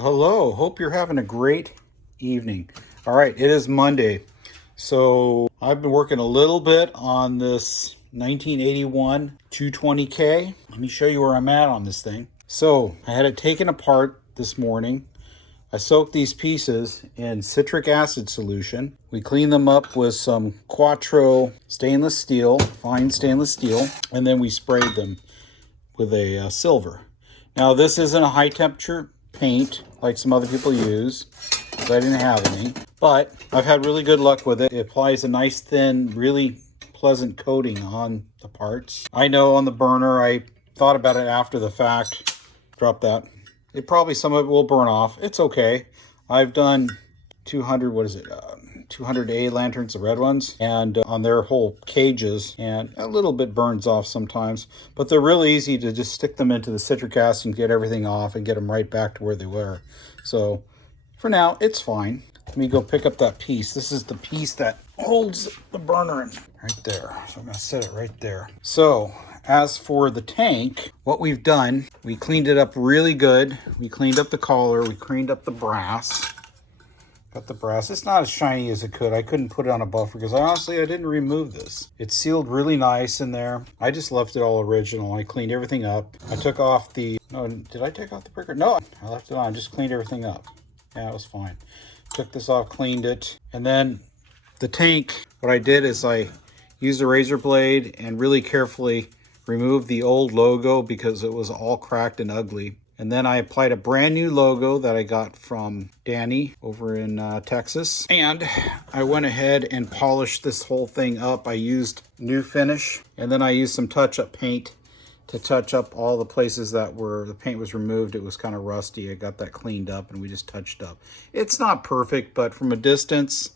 Hello, hope you're having a great evening. All right, it is Monday. So I've been working a little bit on this 1981 220K. Let me show you where I'm at on this thing. So I had it taken apart this morning. I soaked these pieces in citric acid solution. We cleaned them up with some Quattro stainless steel, fine stainless steel, and then we sprayed them with a silver. Now this isn't a high temperature paint like some other people use, so I didn't have any, but I've had really good luck with it. It applies a nice thin, really pleasant coating on the parts. I know on the burner, I thought about it after the fact. Drop that. Some of it will burn off. It's okay. I've done 200A lanterns, the red ones, and on their whole cages, and a little bit burns off sometimes, but they're really easy to just stick them into the citric acid and get everything off and get them right back to where they were. So for now, it's fine. Let me go pick up that piece. This is the piece that holds the burner in right there. So I'm gonna set it right there. So as for the tank, what we've done, we cleaned it up really good. We cleaned up the collar, we cleaned up the brass. Got the brass. It's not as shiny as it could. I couldn't put it on a buffer because honestly I didn't remove this. It's sealed really nice in there. I just left it all original. I cleaned everything up. I took off the, no, did I take off the breaker? No, I left it on. I just cleaned everything up. Yeah, it was fine. Took this off, cleaned it. And then the tank, what I did is I used a razor blade and really carefully removed the old logo because it was all cracked and ugly. And then I applied a brand new logo that I got from Danny over in Texas. And I went ahead and polished this whole thing up. I used new finish, and then I used some touch-up paint to touch up all the places that the paint was removed. It was kind of rusty. I got that cleaned up and we just touched up. It's not perfect, but from a distance,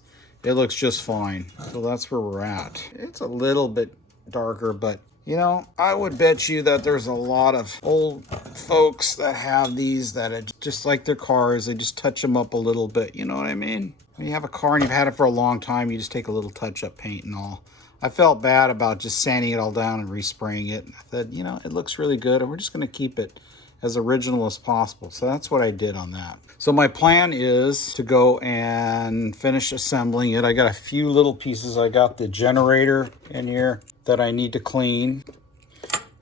it looks just fine. So that's where we're at. It's a little bit darker, but you know, I would bet you that there's a lot of old folks that have these that are just like their cars. They just touch them up a little bit. You know what I mean? When you have a car and you've had it for a long time, you just take a little touch-up paint and all. I felt bad about just sanding it all down and respraying it. I thought, you know, it looks really good and we're just going to keep it as original as possible. So that's what I did on that. So my plan is to go and finish assembling it. I got a few little pieces. I got the generator in here that I need to clean.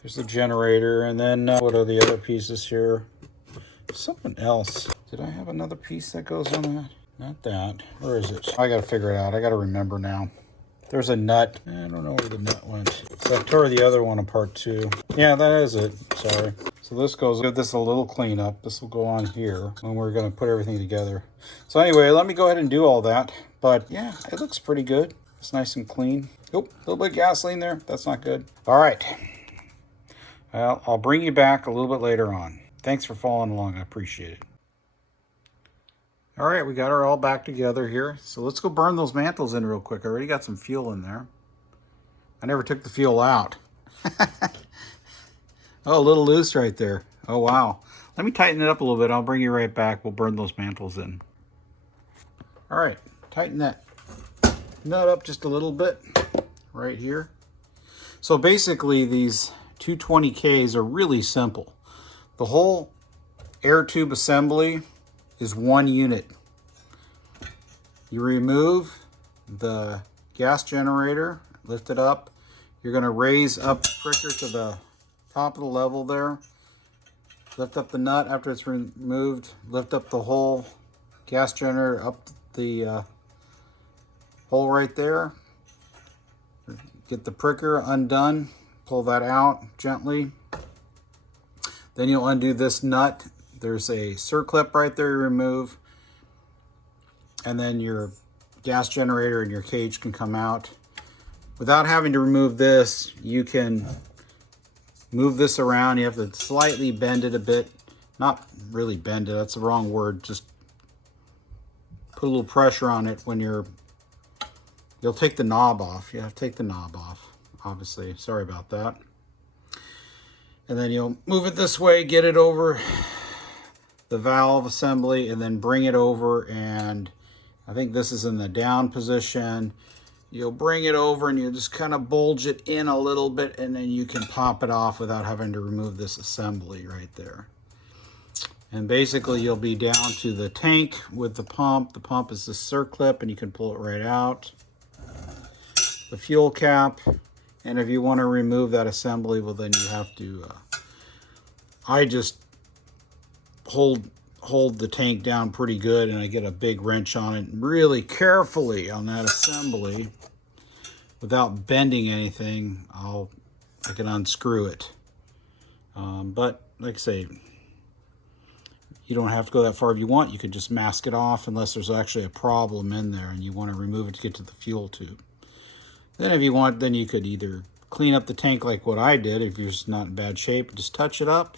There's the generator, and then what are the other pieces here? Something else. Did I have another piece that goes on that? Not that. Where is it? I gotta figure it out. I gotta remember now. There's a nut. I don't know where the nut went. So I tore the other one apart too. Yeah, that is it. Sorry. So this goes, give this a little cleanup. This will go on here when we're gonna put everything together. So anyway, let me go ahead and do all that. But yeah, it looks pretty good. It's nice and clean. Oh, a little bit of gasoline there. That's not good. All right. Well, I'll bring you back a little bit later on. Thanks for following along. I appreciate it. All right, we got her all back together here. So let's go burn those mantles in real quick. I already got some fuel in there. I never took the fuel out. Oh, a little loose right there. Oh, wow. Let me tighten it up a little bit. I'll bring you right back. We'll burn those mantles in. All right, tighten that nut up just a little bit right here. So basically these 220Ks are really simple. The whole air tube assembly is one unit. You remove the gas generator, lift it up. You're going to raise up the pricker to the top of the level there. Lift up the nut after it's removed. Lift up the whole gas generator up the hole right there. Get the pricker undone. Pull that out gently. Then you'll undo this nut. There's a circlip right there you remove. And then your gas generator and your cage can come out. Without having to remove this, you can move this around. You have to slightly bend it a bit. Not really bend it, that's the wrong word. Just put a little pressure on it when you'll take the knob off. You have to take the knob off, obviously. Sorry about that. And then you'll move it this way, get it over the valve assembly, and then bring it over, and I think this is in the down position. You'll bring it over and you just kind of bulge it in a little bit, and then you can pop it off without having to remove this assembly right there. And basically you'll be down to the tank with the pump. The pump is the circlip and you can pull it right out. The fuel cap, and if you want to remove that assembly, well then you have to, I just hold the tank down pretty good and I get a big wrench on it really carefully on that assembly without bending anything. I can unscrew it. But like I say, you don't have to go that far. If you want, you could just mask it off unless there's actually a problem in there and you want to remove it to get to the fuel tube. Then if you want, then you could either clean up the tank like what I did if you're just not in bad shape. Just touch it up,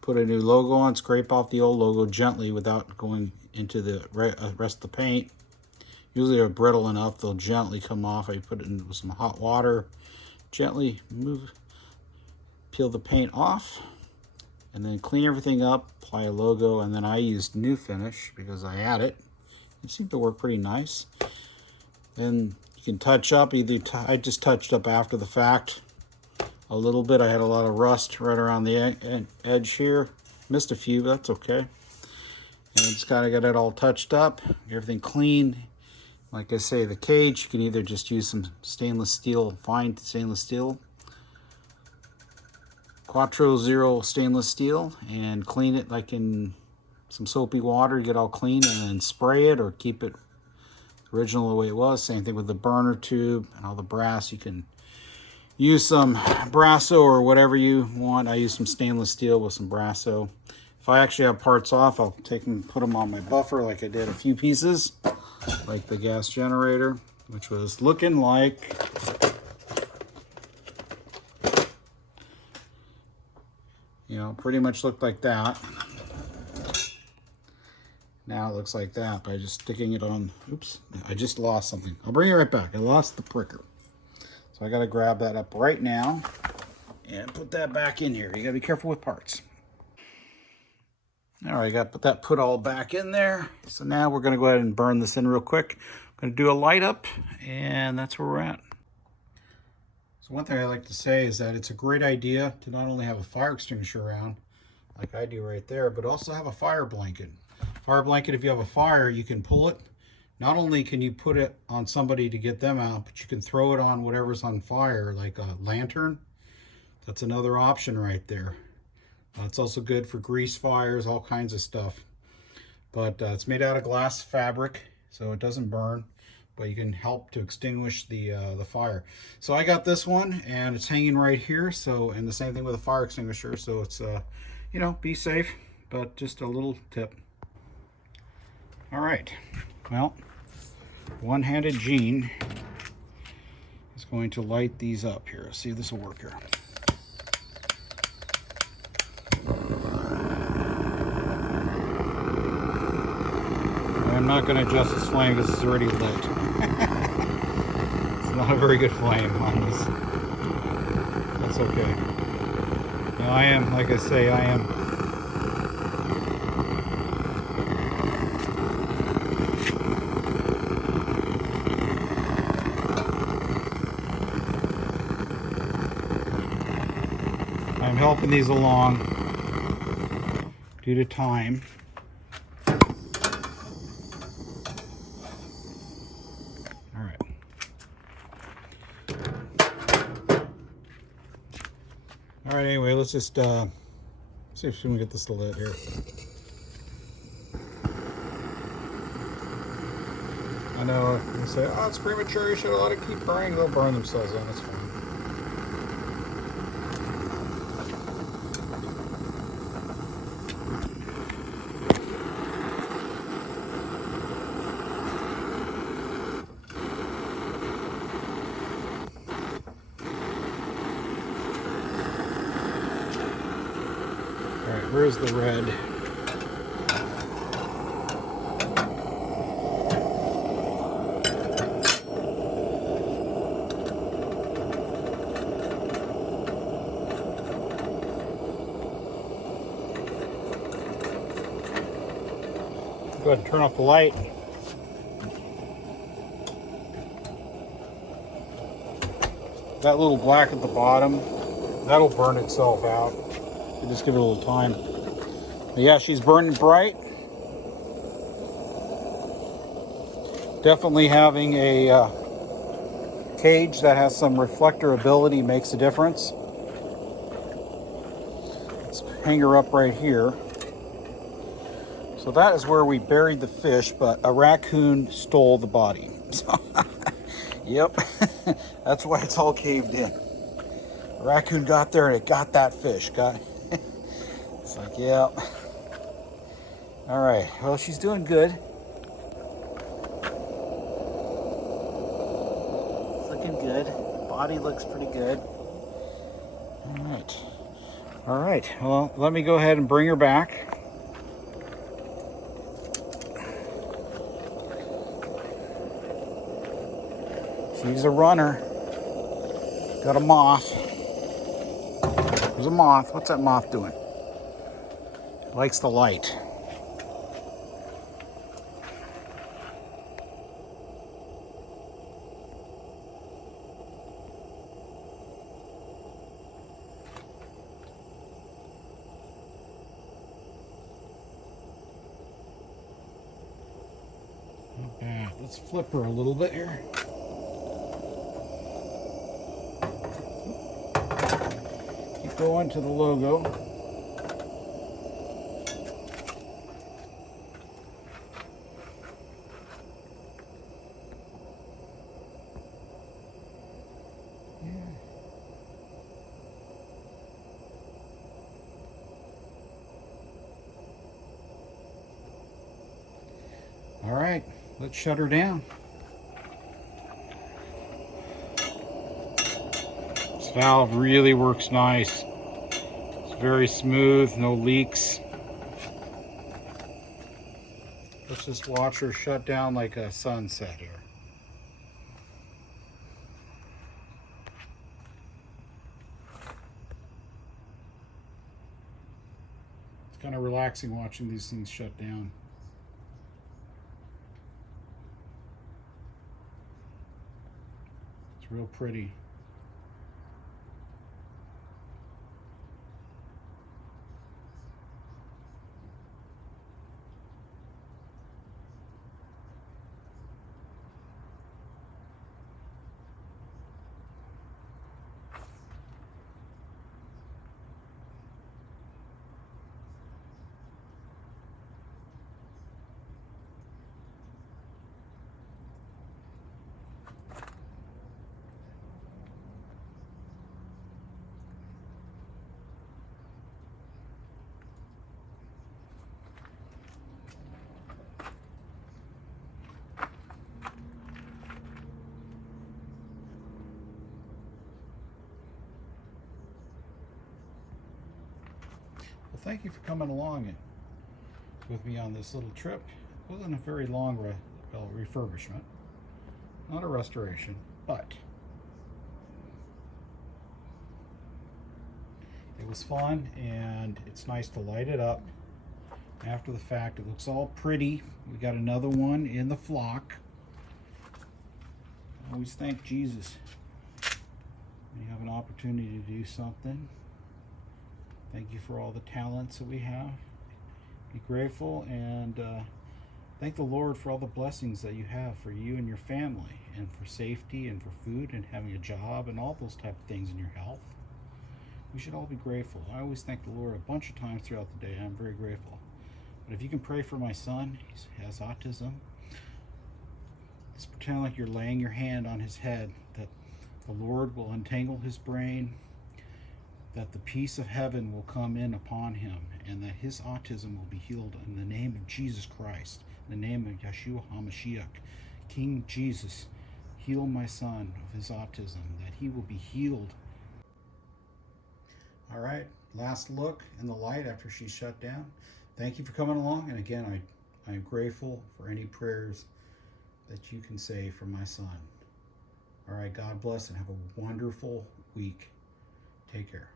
put a new logo on, scrape off the old logo gently without going into the rest of the paint. Usually they're brittle enough, they'll gently come off. I put it in with some hot water, gently peel the paint off, and then clean everything up, apply a logo, and then I used New Finish because I had it. It seemed to work pretty nice. Then you can touch up, I just touched up after the fact a little bit. I had a lot of rust right around the edge here. Missed a few, but that's okay. And just kind of got it all touched up, everything clean. Like I say, the cage, you can either just use some stainless steel, fine stainless steel, Quattro Zero stainless steel, and clean it like in some soapy water, get all clean, and then spray it or keep it original the way it was. Same thing with the burner tube and all the brass. You can use some Brasso or whatever you want. I use some stainless steel with some Brasso. If I actually have parts off, I'll take them, put them on my buffer like I did a few pieces, like the gas generator, which was looking like pretty much looked like that. Now it looks like that by just sticking it on. Oops, I just lost something. I'll bring it right back. I lost the pricker. So I got to grab that up right now and put that back in here. You got to be careful with parts. All right, I got to put that all back in there. So now we're going to go ahead and burn this in real quick. I'm going to do a light up, and that's where we're at. So one thing I like to say is that it's a great idea to not only have a fire extinguisher around, like I do right there, but also have a fire blanket. Fire blanket, if you have a fire, you can pull it. Not only can you put it on somebody to get them out, but you can throw it on whatever's on fire, like a lantern. That's another option right there. It's also good for grease fires, all kinds of stuff. But it's made out of glass fabric, so it doesn't burn, but you can help to extinguish the fire. So I got this one, and it's hanging right here. So, and the same thing with a fire extinguisher. So it's, be safe, but just a little tip. All right, well, one-handed Gene is going to light these up here. Let's see if this will work here. I'm not going to adjust this flame because it's already lit. It's not a very good flame on this. That's okay. Now I am, like I say, I'm helping these along due to time. All right. All right, anyway, let's just see if we can get this lit here. I know you say, oh, it's premature, you should let it keep burning. They'll burn themselves on, it's fine. All right, where's the red? Go ahead and turn off the light. That little black at the bottom, that'll burn itself out. You just give it a little time. Yeah, she's burning bright. Definitely having a cage that has some reflector ability makes a difference. Let's hang her up right here. So that is where we buried the fish, but a raccoon stole the body. So, yep, that's why it's all caved in. A raccoon got there and it got that fish. It's like, yeah. All right, well, she's doing good. It's looking good. Body looks pretty good. All right. All right, well, let me go ahead and bring her back. She's a runner. Got a moth. There's a moth. What's that moth doing? Likes the light. Not bad. Let's flip her a little bit here. Keep going to the logo. All right, let's shut her down. This valve really works nice. It's very smooth, no leaks. Let's just watch her shut down like a sunset here. It's kind of relaxing watching these things shut down. It's real pretty. Well, thank you for coming along with me on this little trip. It wasn't a very long refurbishment, not a restoration, but it was fun, and it's nice to light it up after the fact. It looks all pretty. We got another one in the flock. Always thank Jesus when you have an opportunity to do something. Thank you for all the talents that we have. Be grateful, and thank the Lord for all the blessings that you have for you and your family, and for safety, and for food, and having a job, and all those type of things, in your health. We should all be grateful. I always thank the Lord a bunch of times throughout the day. I'm very grateful. But if you can pray for my son, he has autism. Just pretend like you're laying your hand on his head, that the Lord will untangle his brain, that the peace of heaven will come in upon him, and that his autism will be healed in the name of Jesus Christ, in the name of Yeshua HaMashiach. King Jesus, heal my son of his autism, that he will be healed. All right, last look in the light after she's shut down. Thank you for coming along, and again, I'm grateful for any prayers that you can say for my son. All right, God bless, and have a wonderful week. Take care.